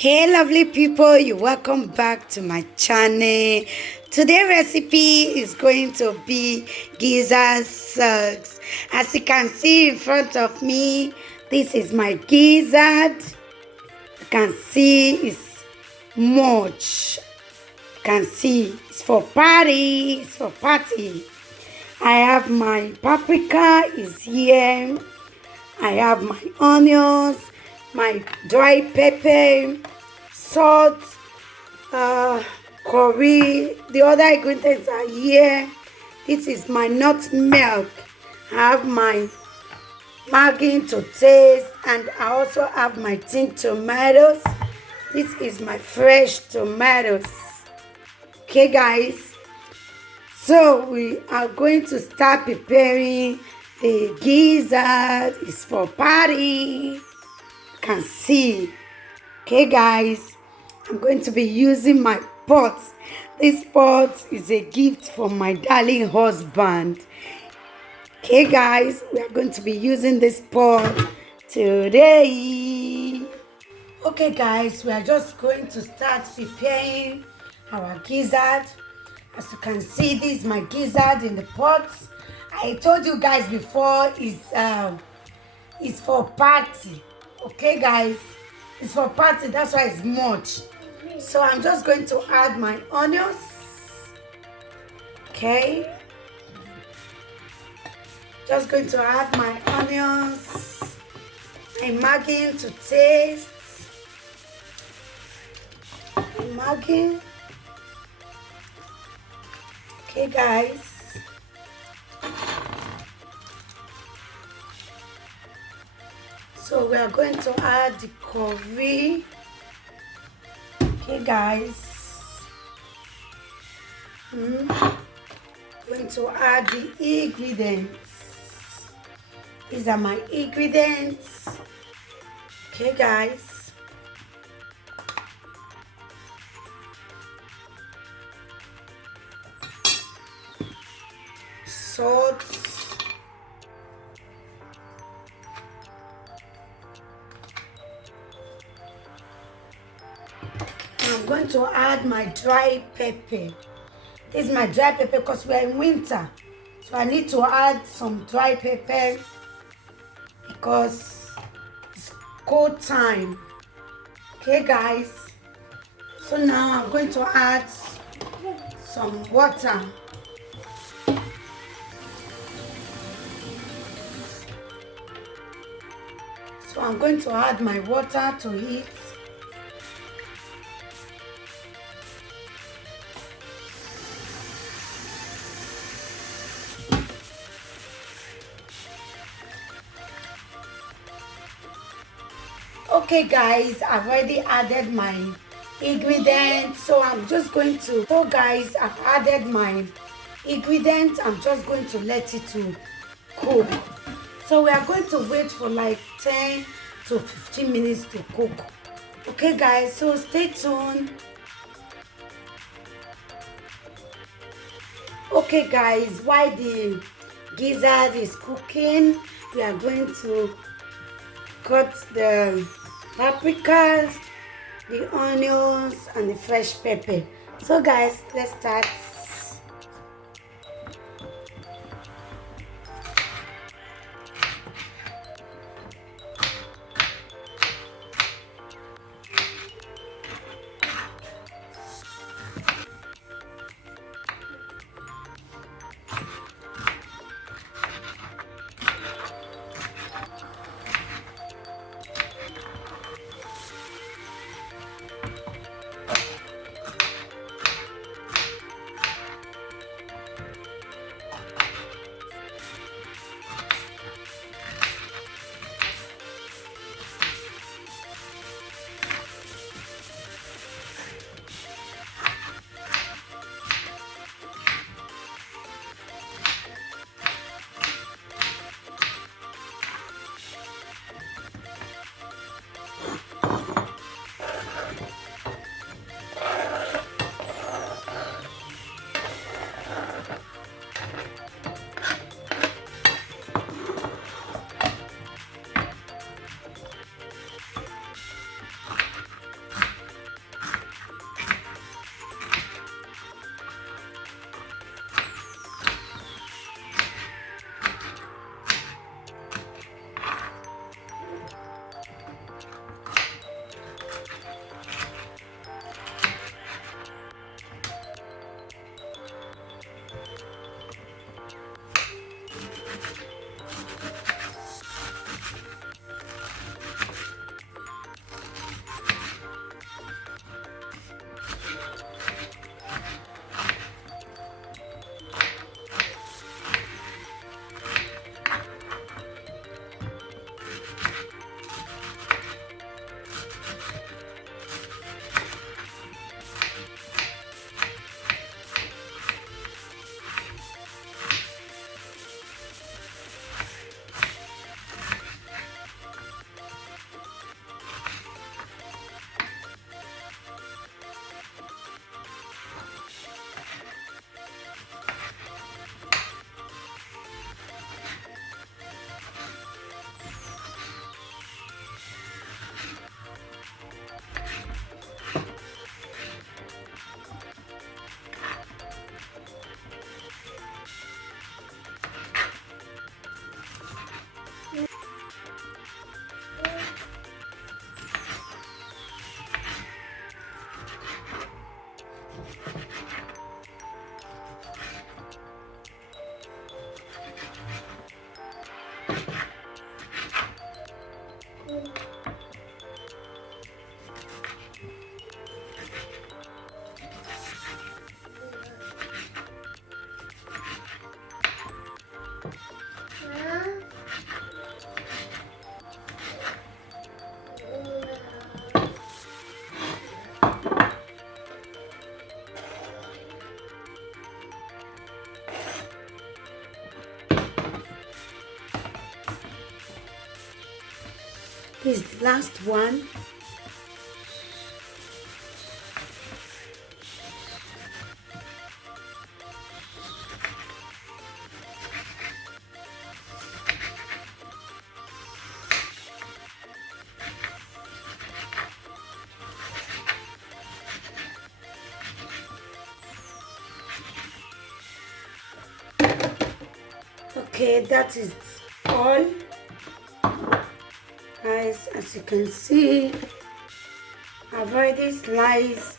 Hey lovely people, you welcome back to my channel. Today's recipe is going to be gizzards. As you can see in front of me, this is my gizzard. You can see it's much. You can see it's for party, it's for party. I have my paprika is here. I have my onions, my dry pepper, salt, curry. The other ingredients are here. This is my nut milk. I have my margarine to taste, and I also have my tin tomatoes. This is my fresh tomatoes. Okay, guys. So we are going to start preparing the gizzard. It's for party. You can see. Okay, guys. I'm going to be using my pot. This pot is a gift from my darling husband. Okay, guys. We are going to be using this pot today. Okay, guys. We are just going to start preparing our gizzard. As you can see, this is my gizzard in the pot. I told you guys before it's for party. Okay, guys, it's for party. That's why it's much. So I'm just going to add my onions. Okay, just going to add my onions. My margarine to taste. My margarine. Okay, guys. So we are going to add the curry. Okay, guys. Going to add the ingredients. These are my ingredients. Okay, guys. Salt, I'm going to add my dry pepper. This is my dry pepper because we are in winter, so I need to add some dry pepper because it's cold time. Okay, guys, so now I'm going to add some water. So I'm going to add my water to it. Okay, guys, I've already added my ingredients. So I'm just going to, so guys, I've added my ingredients. I'm just going to let it to cook. So we are going to wait for like 10 to 15 minutes to cook. Okay, guys, so stay tuned. Okay, guys, while the gizzard is cooking, we are going to cut the paprikas, the onions, and the fresh pepper. So guys, let's start. This is the last one. Okay, that is all. Guys, as you can see, I've already sliced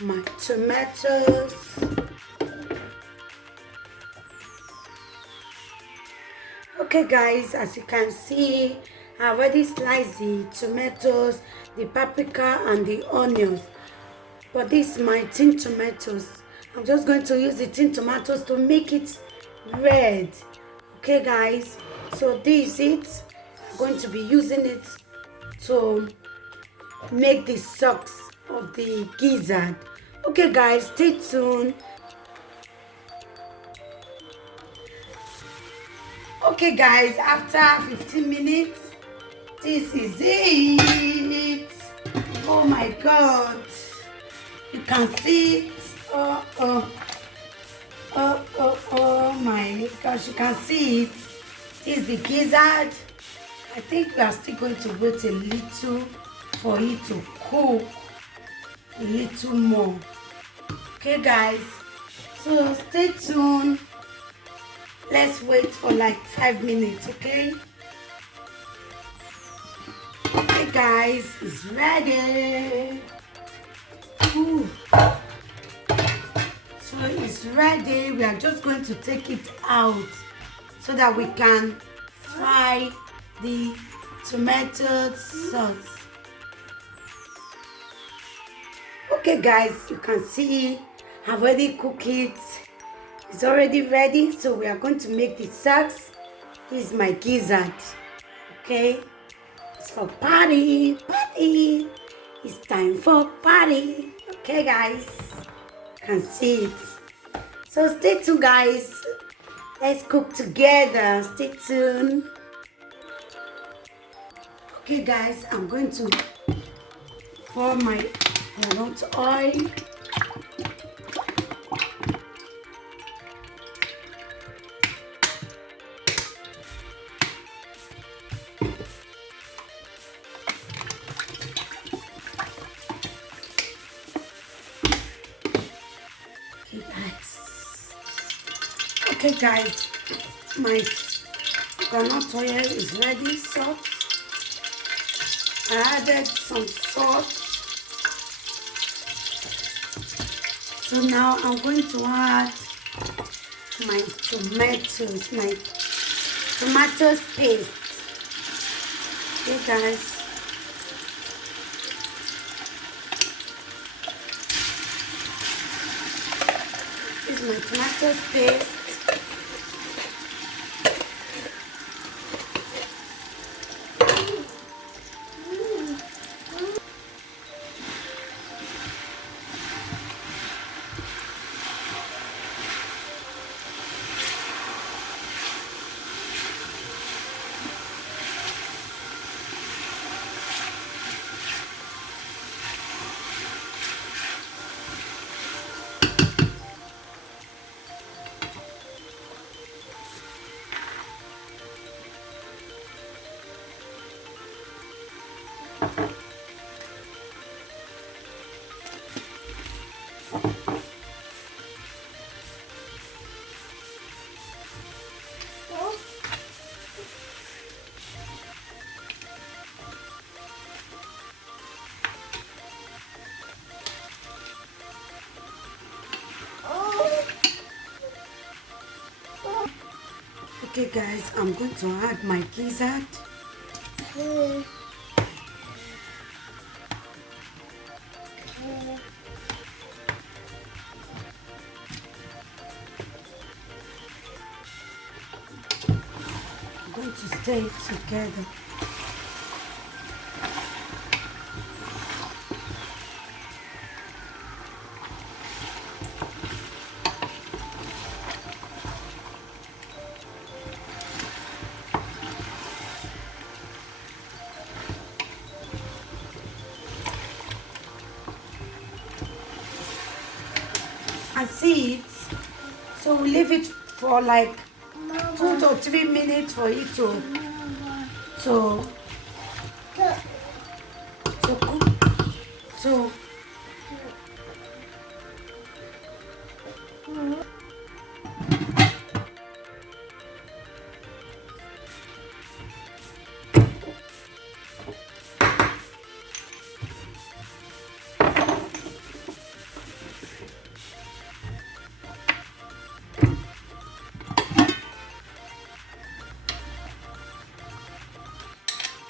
my tomatoes. Okay guys, as you can see, I've already sliced the tomatoes, the paprika and the onions. But this is my tin tomatoes. I'm just going to use the tin tomatoes to make it red. Okay guys, so this is it. I'm going to be using it to make the socks of the gizzard. Okay guys, stay tuned. Okay guys, after 15 minutes, this is it. Oh my god, you can see it. Oh my gosh, you can see it. This is the gizzard. I think we are still going to wait a little for it to cook a little more. Okay guys, so stay tuned. Let's wait for like 5 minutes, okay? Okay guys, it's ready. Ooh. So it's ready. We are just going to take it out so that we can fry the tomato sauce. Okay guys, you can see I've already cooked it. It's already ready, so we are going to make the sauce. This is my gizzard. Okay, it's for party. It's time for party. Okay guys, you can see it. So stay tuned guys. Let's cook together. Stay tuned. Okay guys, I'm going to pour my oil. Okay guys, my coconut oil is ready. Salt. I added some salt. So now I'm going to add my tomatoes, my tomato paste. Okay guys, this is my tomato paste. Okay guys, I'm going to add my gizzard. I'm going to stir it together. And see it, so we leave it for like 2 to 3 minutes for it to cook. So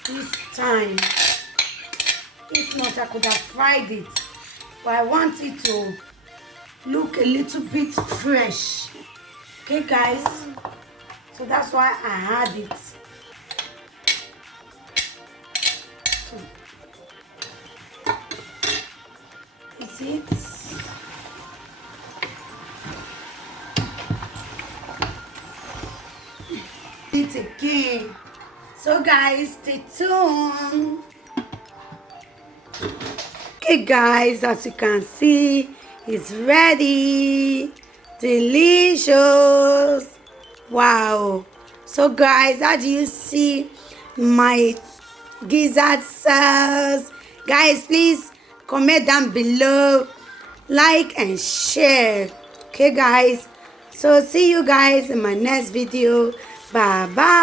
this time, if not I could have fried it, but I want it to look a little bit fresh. Okay guys, so that's why I had it. So, is it? It again. So guys, stay tuned. Okay guys, as you can see, it's ready. Delicious. Wow. So guys, how do you see my gizzard sauce? Guys, please comment down below, like and share. Okay guys, so see you guys in my next video. Bye bye.